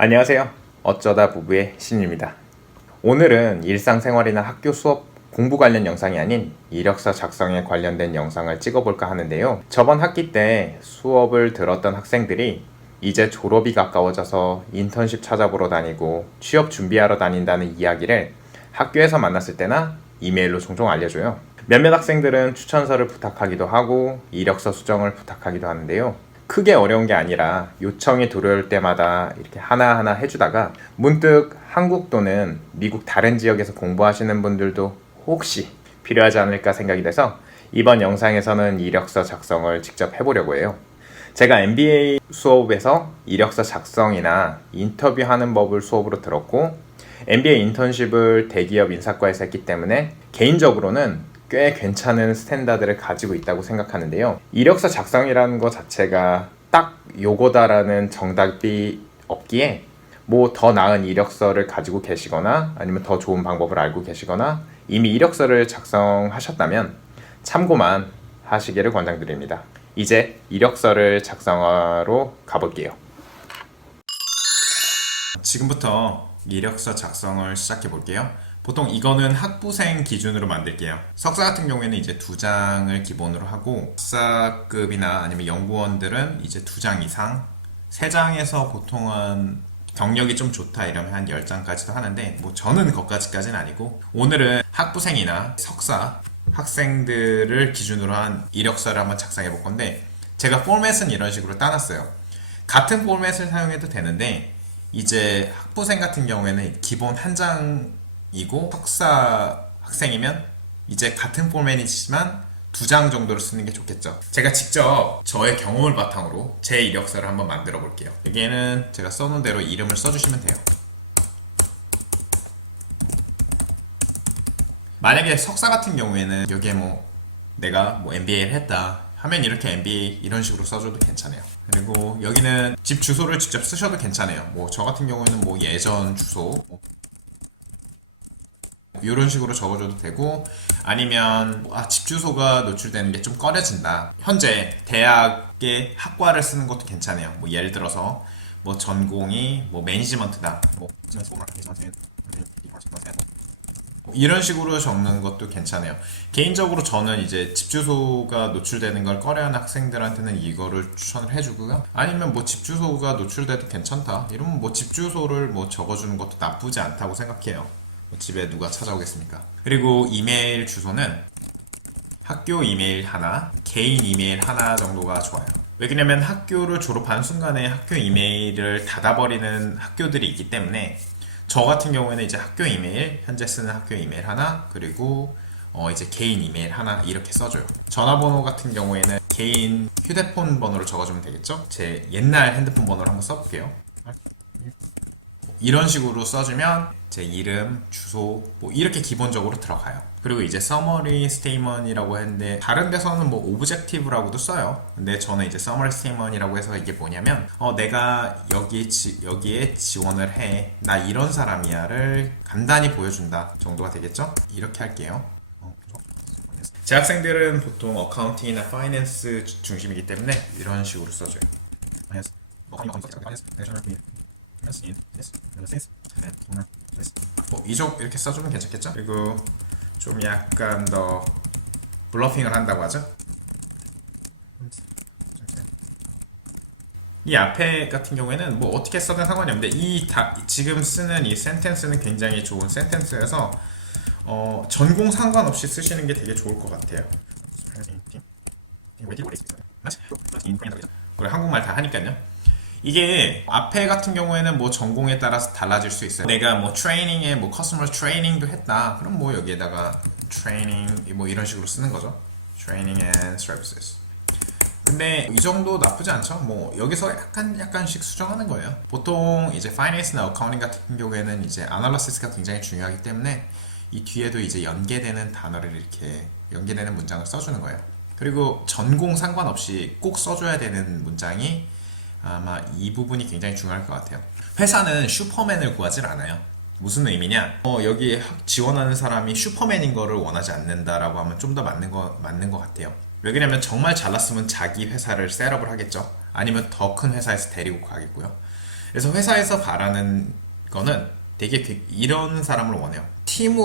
안녕하세요. 어쩌다 부부의 신입니다. 오늘은 일상생활이나 학교 수업 공부 관련 영상이 아닌 이력서 작성에 관련된 영상을 찍어볼까 하는데요. 저번 학기 때 수업을 들었던 학생들이 이제 졸업이 가까워져서 인턴십 찾아보러 다니고 취업 준비하러 다닌다는 이야기를 학교에서 만났을 때나 이메일로 종종 알려줘요. 몇몇 학생들은 추천서를 부탁하기도 하고 이력서 수정을 부탁하기도 하는데요. 크게 어려운 게 아니라 요청이 들어올 때마다 이렇게 하나하나 해주다가 문득 한국 또는 미국 다른 지역에서 공부하시는 분들도 혹시 필요하지 않을까 생각이 돼서 이번 영상에서는 이력서 작성을 직접 해보려고 해요. 제가 MBA 수업에서 이력서 작성이나 인터뷰하는 법을 수업으로 들었고 MBA 인턴십을 대기업 인사과에서 했기 때문에 개인적으로는 꽤 괜찮은 스탠다드를 가지고 있다고 생각하는데요. 이력서 작성이라는 것 자체가 딱 요거다라는 정답이 없기에 뭐 더 나은 이력서를 가지고 계시거나 아니면 더 좋은 방법을 알고 계시거나 이미 이력서를 작성하셨다면 참고만 하시기를 권장드립니다. 이제 이력서를 작성하러 가볼게요. 지금부터 이력서 작성을 시작해 볼게요. 보통 이거는 학부생 기준으로 만들게요. 석사 같은 경우에는 이제 2장을 기본으로 하고 석사급이나 아니면 연구원들은 이제 2장 이상 3장에서 보통은 경력이 좀 좋다 이러면 한 10장까지도 하는데 뭐 저는 거기까지는 아니고 오늘은 학부생이나 석사 학생들을 기준으로 한 이력서를 한번 작성해 볼 건데 제가 포맷은 이런 식으로 따놨어요. 같은 포맷을 사용해도 되는데 이제 학부생 같은 경우에는 기본 한 장이고 석사 학생이면 이제 같은 포맷이지만 2장 정도를 쓰는 게 좋겠죠. 제가 직접 저의 경험을 바탕으로 제 이력서를 한번 만들어 볼게요. 여기에는 제가 써놓은 대로 이름을 써주시면 돼요. 만약에 석사 같은 경우에는 여기에 뭐 내가 뭐 MBA를 했다 하면 이렇게 MBA 이런 식으로 써줘도 괜찮아요. 그리고 여기는 집 주소를 직접 쓰셔도 괜찮아요. 뭐 저 같은 경우에는 뭐 예전 주소 이런 식으로 적어줘도 되고 아니면 집 주소가 노출되는 게 좀 꺼려진다. 현재 대학의 학과를 쓰는 것도 괜찮아요. 뭐 예를 들어서 뭐 전공이 뭐 매니지먼트다. 뭐 이런 식으로 적는 것도 괜찮아요. 개인적으로 저는 이제 집 주소가 노출되는 걸 꺼려하는 학생들한테는 이거를 추천을 해주고요. 아니면 뭐 집 주소가 노출돼도 괜찮다. 이러면 뭐 집 주소를 뭐 적어주는 것도 나쁘지 않다고 생각해요. 뭐 집에 누가 찾아오겠습니까? 그리고 이메일 주소는 학교 이메일 하나, 개인 이메일 하나 정도가 좋아요. 왜냐면 학교를 졸업한 순간에 학교 이메일을 닫아버리는 학교들이 있기 때문에 저 같은 경우에는 이제 학교 이메일, 현재 쓰는 학교 이메일 하나, 그리고 이제 개인 이메일 하나 이렇게 써줘요. 전화번호 같은 경우에는 개인 휴대폰 번호를 적어주면 되겠죠? 제 옛날 핸드폰 번호를 한번 써볼게요. 이런 식으로 써주면 제 이름, 주소 뭐 이렇게 기본적으로 들어가요. 그리고 이제 서머리 스테이먼이라고 했는데 다른 데서는 뭐 오브젝티브라고도 써요. 근데 저는 이제 서머리 스테이먼이라고 해서 이게 뭐냐면 내가 여기에 지원을 해. 나 이런 사람이야를 간단히 보여준다 정도가 되겠죠? 이렇게 할게요. 제 학생들은 보통 어카운팅이나 파이낸스 중심이기 때문에 이런 식으로 써줘요. 뭐 이쪽 이렇게 써주면 괜찮겠죠? 그리고 좀 약간 더 블러핑을 한다고 하죠? 이 앞에 같은 경우에는 뭐 어떻게 써든 상관이 없는데 지금 쓰는 이 센텐스는 굉장히 좋은 센텐스여서 전공 상관없이 쓰시는 게 되게 좋을 것 같아요. 우리 한국말 다 하니까요. 이게 앞에 같은 경우에는 뭐 전공에 따라서 달라질 수 있어요. 내가 뭐 트레이닝에 뭐 커스터머 트레이닝도 했다. 그럼 뭐 여기에다가 트레이닝 뭐 이런 식으로 쓰는 거죠. 트레이닝 앤 서비스. 근데 이 정도 나쁘지 않죠. 뭐 여기서 약간씩 수정하는 거예요. 보통 이제 파이낸스나 어카운팅 같은 경우에는 이제 아날리시스가 굉장히 중요하기 때문에 이 뒤에도 이제 연계되는 단어를 이렇게 연계되는 문장을 써주는 거예요. 그리고 전공 상관없이 꼭 써줘야 되는 문장이 아마 이 부분이 굉장히 중요할 것 같아요. 회사는 슈퍼맨을 구하지 않아요. 무슨 의미냐? 여기 지원하는 사람이 슈퍼맨인 거를 원하지 않는다라고 하면 좀 더 맞는 것 같아요. 왜냐면 정말 잘났으면 자기 회사를 셋업을 하겠죠. 아니면 더 큰 회사에서 데리고 가겠고요. 그래서 회사에서 바라는 거는 되게 이런 사람을 원해요. 팀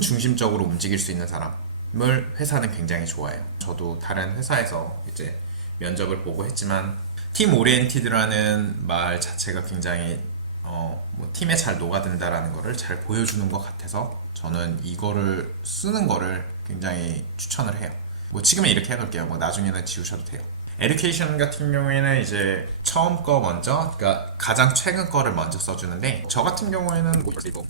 중심적으로 움직일 수 있는 사람을 회사는 굉장히 좋아해요. 저도 다른 회사에서 이제 면접을 보고 했지만 팀 오리엔티드라는 말 자체가 굉장히 뭐 팀에 잘 녹아든다라는 거를 잘 보여주는 것 같아서 저는 이거를 쓰는 거를 굉장히 추천을 해요. 뭐 지금은 이렇게 해놓을게요. 뭐 나중에는 지우셔도 돼요. 에듀케이션 같은 경우에는 이제 처음 거 먼저, 그러니까 가장 최근 거를 먼저 써주는데 저 같은 경우에는 뭐 그리고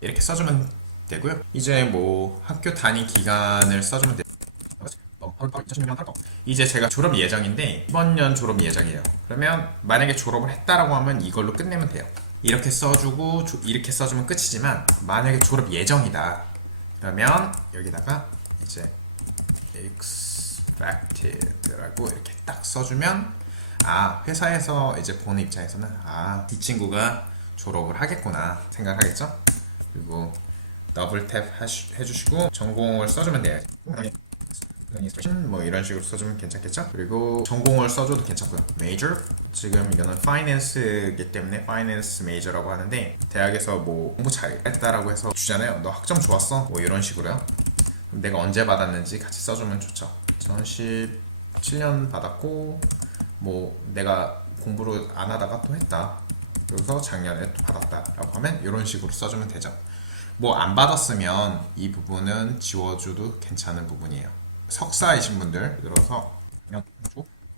이렇게 써주면 되고요. 이제 뭐 학교 다닌 기간을 써주면 돼요. 이제 제가 졸업 예정인데 이번 년 졸업 예정이에요. 그러면 만약에 졸업을 했다라고 하면 이걸로 끝내면 돼요. 이렇게 써주고 이렇게 써주면 끝이지만 만약에 졸업 예정이다 그러면 여기다가 이제 expected라고 이렇게 딱 써주면 회사에서 이제 보는 입장에서는 이 친구가 졸업을 하겠구나 생각하겠죠. 그리고 더블 탭 해주시고 전공을 써주면 돼요. 뭐 이런 식으로 써주면 괜찮겠죠? 그리고 전공을 써줘도 괜찮고요. major 지금 이거는 finance이기 때문에 finance major라고 하는데 대학에서 뭐 공부 잘했다라고 해서 주잖아요. 너 학점 좋았어? 뭐 이런 식으로요. 내가 언제 받았는지 같이 써주면 좋죠. 2017년 받았고 뭐 내가 공부를 안 하다가 또 했다. 그래서 작년에 또 받았다라고 하면 이런 식으로 써주면 되죠. 뭐 안 받았으면 이 부분은 지워줘도 괜찮은 부분이에요. 석사이신 분들 들어서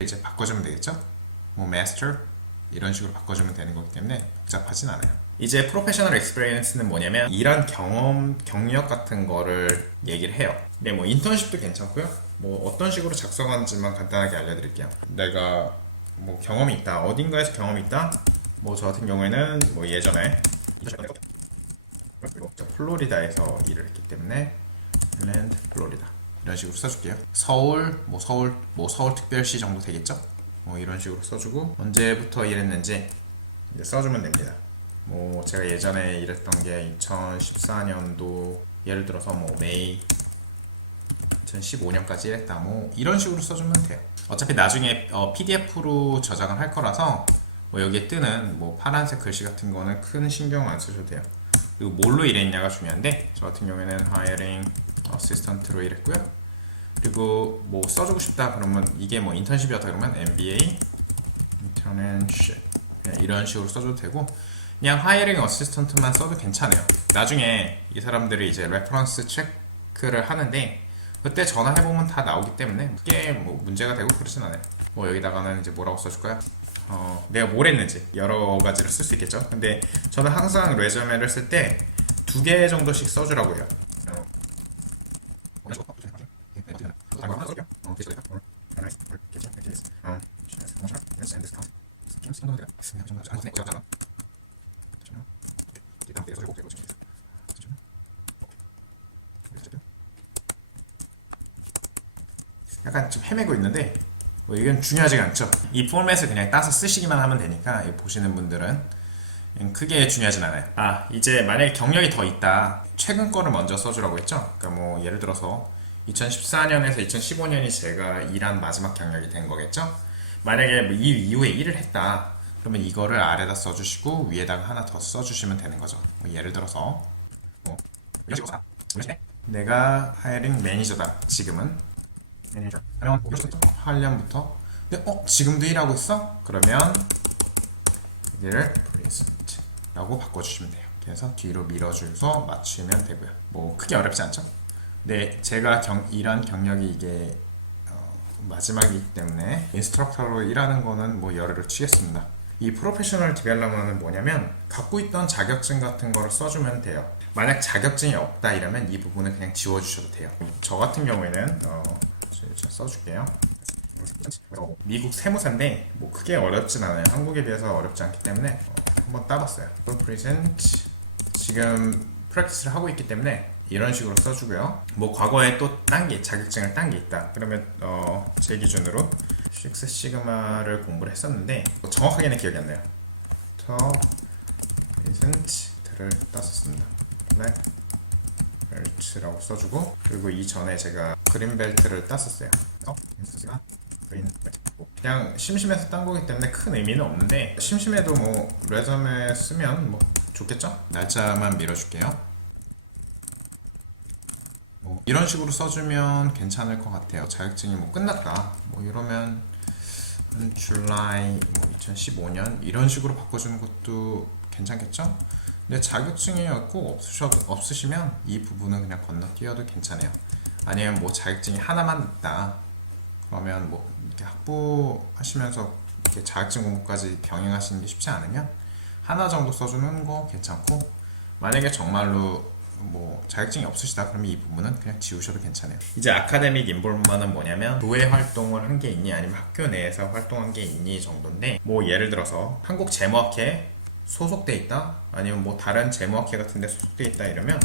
이제 바꿔주면 되겠죠? 뭐 마스터 이런 식으로 바꿔주면 되는 거기 때문에 복잡하진 않아요. 이제 프로페셔널 익스피리언스는 뭐냐면 일한 경력 같은 거를 얘기를 해요. 네, 뭐 인턴십도 괜찮고요. 뭐 어떤 식으로 작성하는지만 간단하게 알려드릴게요. 내가 뭐 경험이 있다, 어딘가에서 경험이 있다. 뭐 저 같은 경우에는 뭐 예전에 플로리다에서 일을 했기 때문에 랜드 플로리다 이런 식으로 써줄게요. 서울 특별시 정도 되겠죠? 뭐 이런 식으로 써주고 언제부터 일했는지 이제 써주면 됩니다. 뭐 제가 예전에 일했던 게 2014년도 예를 들어서 뭐 메이 2015년까지 일했다 뭐 이런 식으로 써주면 돼요. 어차피 나중에 PDF로 저장을 할 거라서 뭐 여기에 뜨는 뭐 파란색 글씨 같은 거는 큰 신경 안 쓰셔도 돼요. 그리고 뭘로 일했냐가 중요한데 저 같은 경우에는 hiring assistant로 일했고요. 그리고 뭐 써주고 싶다 그러면 이게 뭐 인턴십이었다 그러면 MBA internship 이런 식으로 써줘도 되고 그냥 hiring assistant만 써도 괜찮아요. 나중에 이 사람들이 이제 레퍼런스 체크를 하는데 그때 전화해보면 다 나오기 때문에 그게 뭐 문제가 되고 그러진 않아요. 뭐 여기다가는 이제 뭐라고 써줄까요? 내가 뭘 했는지 여러 가지를 쓸 수 있겠죠. 근데 저는 항상 레저메를 쓸 때 2개 정도씩 써주라고 해요. 약간 좀 헤매고 있는데 뭐 이건 중요하지가 않죠. 이 포맷을 그냥 따서 쓰시기만 하면 되니까 보시는 분들은 크게 중요하진 않아요. 이제 만약에 경력이 더 있다. 최근 거를 먼저 써주라고 했죠. 그러니까 뭐 예를 들어서 2014년에서 2015년이 제가 일한 마지막 경력이 된 거겠죠. 만약에 뭐 이 이후에 일을 했다. 그러면 이거를 아래다 써주시고 위에다가 하나 더 써주시면 되는 거죠. 뭐 예를 들어서 뭐 내가 하이링 매니저다. 지금은 8년부터 근데 지금도 일하고 있어? 그러면 여기를 present라고 바꿔주시면 돼요. 그래서 뒤로 밀어줘서 맞추면 되고요. 뭐 크게 어렵지 않죠? 네, 제가 일한 경력이 이게 마지막이기 때문에 인스트럭터로 일하는 거는 뭐 열흘을 치겠습니다. 이 프로페셔널 디벨롭먼트는 뭐냐면 갖고 있던 자격증 같은 거를 써주면 돼요. 만약 자격증이 없다 이러면 이 부분을 그냥 지워주셔도 돼요. 저 같은 경우에는 써줄게요. 미국 세무사인데 뭐 크게 어렵진 않아요. 한국에 비해서 어렵지 않기 때문에 한번 따봤어요. present 지금 프랙티스를 하고 있기 때문에 이런 식으로 써주고요. 뭐 과거에 또 자격증을 딴 게 있다. 그러면 제 기준으로 식스 시그마를 공부를 했었는데 정확하게는 기억이 안 나요. present를 땄었습니다. 벨트라고 써주고 그리고 이전에 제가 그린 벨트를 땄었어요. 그린 벨트. 그냥 심심해서 딴 거기 때문에 큰 의미는 없는데 심심해도 뭐 레저메 쓰면 뭐 좋겠죠? 날짜만 밀어줄게요. 뭐 이런 식으로 써주면 괜찮을 것 같아요. 자격증이 뭐 끝났다 뭐 이러면 한 줄라이 뭐 2015년 이런 식으로 바꿔주는 것도 괜찮겠죠? 근데 자격증이 꼭 없으시면 이 부분은 그냥 건너뛰어도 괜찮아요. 아니면 뭐 자격증이 하나만 있다 그러면 뭐 이렇게 학부하시면서 이렇게 자격증 공부까지 병행하시는 게 쉽지 않으면 하나 정도 써주는 거 괜찮고, 만약에 정말로 뭐 자격증이 없으시다 그러면 이 부분은 그냥 지우셔도 괜찮아요. 이제 아카데믹 인볼브먼트는 뭐냐면 교회 활동을 한 게 있니 아니면 학교 내에서 활동한 게 있니 정도인데, 뭐 예를 들어서 한국 재무학회 소속돼 있다 아니면 뭐 다른 재무학회 같은 데 소속돼 있다 이러면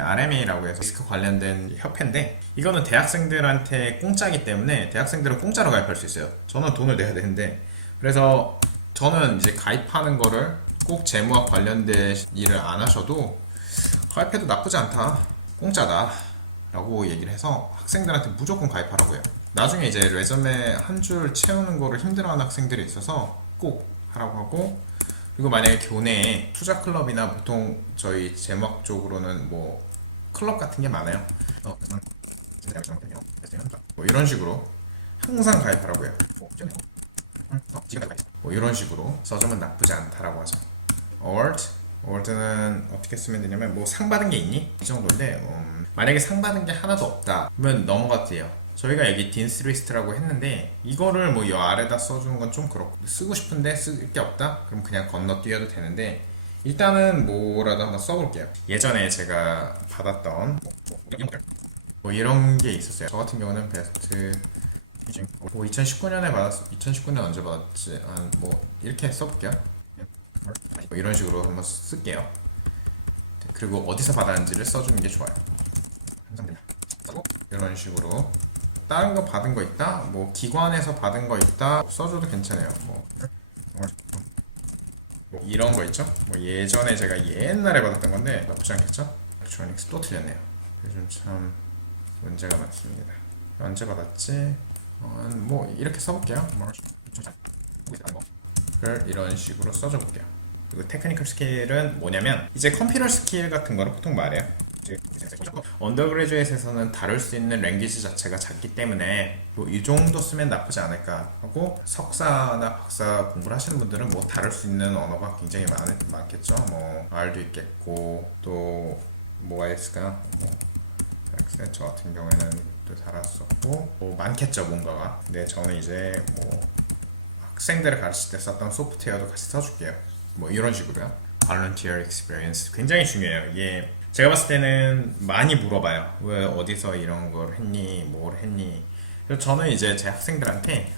RMA라고 해서 리스크 관련된 협회인데, 이거는 대학생들한테 공짜이기 때문에 대학생들은 공짜로 가입할 수 있어요. 저는 돈을 내야 되는데, 그래서 저는 이제 가입하는 거를 꼭 재무학 관련된 일을 안 하셔도 가입해도 나쁘지 않다, 공짜다 라고 얘기를 해서 학생들한테 무조건 가입하라고 해요. 나중에 이제 레저메 한 줄 채우는 거를 힘들어하는 학생들이 있어서 꼭 하라고 하고, 그리고 만약에 교내에 투자 클럽이나 보통 저희 재무학 쪽으로는 뭐 클럽 같은 게 많아요. 뭐 이런 식으로 항상 가입하라고 해요. 뭐 이런 식으로 써주면 나쁘지 않다라고 하죠. award는 어떻게 쓰면 되냐면 뭐 상 받은 게 있니? 이 정도인데, 만약에 상 받은 게 하나도 없다 그러면 넘어가도 돼요. 저희가 여기 딘스 리스트라고 했는데 이거를 뭐 이 아래다 써주는 건 좀 그렇고, 쓰고 싶은데 쓸 게 없다? 그럼 그냥 건너뛰어도 되는데, 일단은 뭐라도 한번 써볼게요. 예전에 제가 받았던 뭐 이런 게 있었어요. 저 같은 경우는 베스트 뭐 2019년에 받았어. 2019년 언제 받았지? 뭐 이렇게 써볼게요. 뭐 이런 식으로 한번 쓸게요. 그리고 어디서 받았는지를 써주는 게 좋아요. 이런 식으로 다른 거 받은 거 있다? 뭐 기관에서 받은 거 있다? 써줘도 괜찮아요. 뭐 이런 거 있죠? 뭐 예전에 제가 옛날에 받았던 건데 나쁘지 않겠죠? elektronics 또 틀렸네요. 요즘 참 문제가 많습니다. 언제 받았지? 뭐 이렇게 써볼게요. 를 이런 식으로 써줘 볼게요. 그리고 테크니컬 스킬은 뭐냐면 이제 컴퓨터 스킬 같은 거를 보통 말해요. 언더그래주에이트에서는 다룰 수 있는 랭귀지 자체가 작기 때문에 뭐 이 정도 쓰면 나쁘지 않을까 하고, 석사나 박사 공부를 하시는 분들은 뭐 다룰 수 있는 언어가 굉장히 많겠죠. 뭐 R도 있겠고 또 뭐가 있을까요? 뭐 저 같은 경우에는 또 달았었고 뭐 많겠죠 뭔가가. 근데 저는 이제 뭐 학생들을 가르칠 때 썼던 소프트웨어도 같이 써줄게요. 뭐 이런 식으로요. Volunteer Experience 굉장히 중요해요. 이게 제가 봤을 때는 많이 물어봐요. 왜 어디서 이런 걸 했니? 뭘 했니? 그래서 저는 이제 제 학생들한테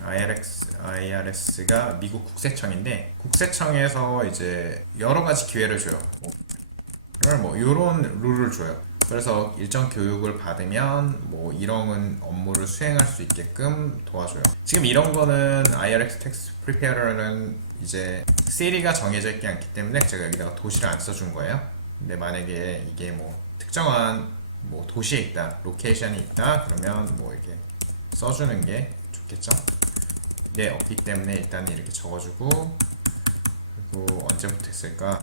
IRS가 미국 국세청인데, 국세청에서 이제 여러 가지 기회를 줘요. 뭐 이런 룰을 줘요. 그래서 일정 교육을 받으면 뭐 이런 업무를 수행할 수 있게끔 도와줘요. 지금 이런 거는 IRS Tax Preparer는 이제 시리가 정해져 있지 않기 때문에 제가 여기다가 도시를 안 써준 거예요. 근데 만약에 이게 뭐 특정한 뭐 도시에 있다, 로케이션이 있다 그러면 뭐 이렇게 써주는 게 좋겠죠. 이게 없기 때문에 일단 이렇게 적어주고, 그리고 언제부터 했을까?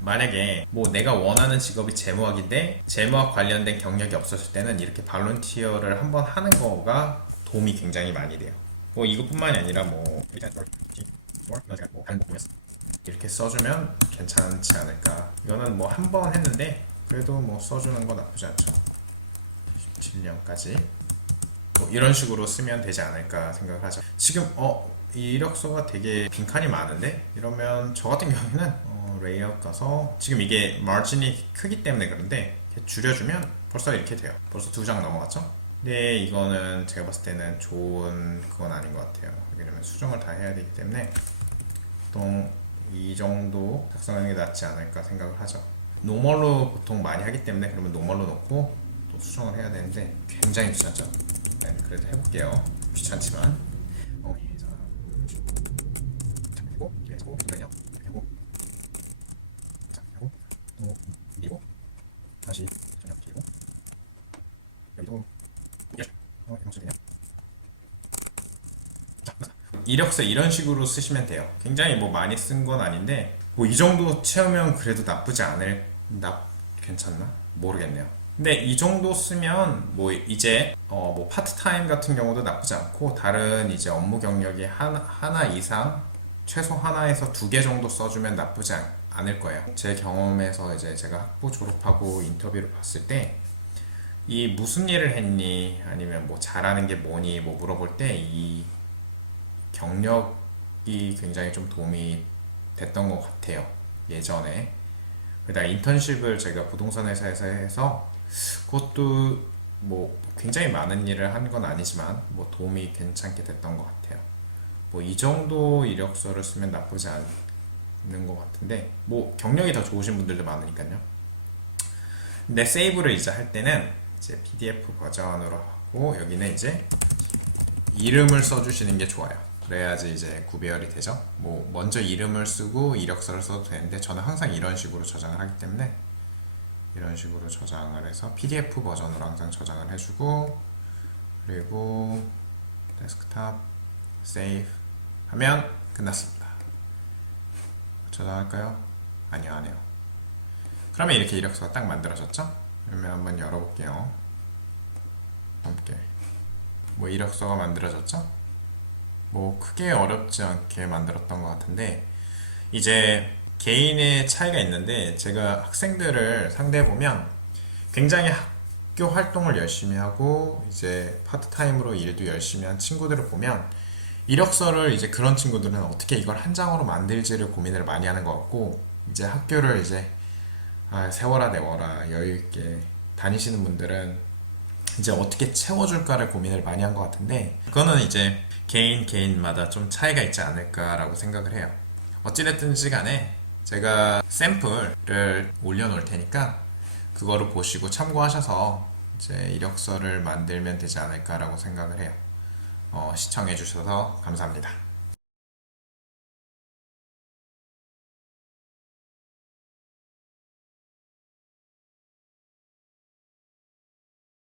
만약에 뭐 내가 원하는 직업이 재무학인데 재무학 관련된 경력이 없었을 때는 이렇게 발론티어를 한번 하는 거가 도움이 굉장히 많이 돼요. 뭐 이것뿐만이 아니라 뭐 이렇게 써주면 괜찮지 않을까. 이거는 뭐 한 번 했는데 그래도 뭐 써주는 거 나쁘지 않죠. 17년까지 뭐 이런 식으로 쓰면 되지 않을까 생각을 하죠. 지금 이 이력서가 되게 빈칸이 많은데, 이러면 저 같은 경우에는 레이아웃 가서, 지금 이게 마진이 크기 때문에 그런데 이렇게 줄여주면 벌써 이렇게 돼요. 벌써 2장 넘어갔죠? 근데 이거는 제가 봤을 때는 좋은 그건 아닌 것 같아요. 왜냐면 수정을 다 해야 되기 때문에 보통 이 정도 작성하는 게 낫지 않을까 생각을 하죠. 노멀로 보통 많이 하기 때문에 그러면 노멀로 놓고 또 수정을 해야 되는데 굉장히 귀찮죠. 네, 그래도 해볼게요. 귀찮지만. 다시 여기도 이력서 이런 식으로 쓰시면 돼요. 굉장히 뭐 많이 쓴 건 아닌데 뭐 이 정도 채우면 그래도 나쁘지 않을 괜찮나? 모르겠네요. 근데 이 정도 쓰면 뭐 이제 뭐 파트타임 같은 경우도 나쁘지 않고 다른 이제 업무 경력이 하나 이상 최소 하나에서 두 개 정도 써주면 나쁘지 않을 거예요. 제 경험에서 이제 제가 학부 졸업하고 인터뷰를 봤을 때 이 무슨 일을 했니? 아니면 뭐 잘하는 게 뭐니? 뭐 물어볼 때 이 경력이 굉장히 좀 도움이 됐던 것 같아요. 예전에. 그다음 인턴십을 제가 부동산 회사에서 해서 그것도 뭐 굉장히 많은 일을 한 건 아니지만 뭐 도움이 괜찮게 됐던 것 같아요. 뭐 이 정도 이력서를 쓰면 나쁘지 않는 것 같은데 뭐 경력이 더 좋으신 분들도 많으니까요. 근데 세이브를 이제 할 때는 이제 PDF 버전으로 하고 여기는 이제 이름을 써주시는 게 좋아요. 그래야지 이제 구별이 되죠. 뭐 먼저 이름을 쓰고 이력서를 써도 되는데 저는 항상 이런 식으로 저장을 하기 때문에 이런 식으로 저장을 해서 PDF 버전으로 항상 저장을 해주고 그리고 데스크탑 세이브 하면 끝났습니다. 저장할까요? 아니요, 안 해요. 그러면 이렇게 이력서가 딱 만들어졌죠? 그러면 한번 열어볼게요. 함께 뭐 이력서가 만들어졌죠? 뭐 크게 어렵지 않게 만들었던 것 같은데 이제 개인의 차이가 있는데 제가 학생들을 상대해 보면 굉장히 학교 활동을 열심히 하고 이제 파트타임으로 일도 열심히 한 친구들을 보면 이력서를 이제 그런 친구들은 어떻게 이걸 한 장으로 만들지를 고민을 많이 하는 것 같고 이제 학교를 이제 세워라 내워라 여유 있게 다니시는 분들은 이제 어떻게 채워줄까를 고민을 많이 한 것 같은데 그거는 이제 개인마다 좀 차이가 있지 않을까라고 생각을 해요. 어찌됐든지 간에 제가 샘플을 올려놓을 테니까 그거를 보시고 참고하셔서 이제 이력서를 만들면 되지 않을까라고 생각을 해요. 시청해주셔서 감사합니다.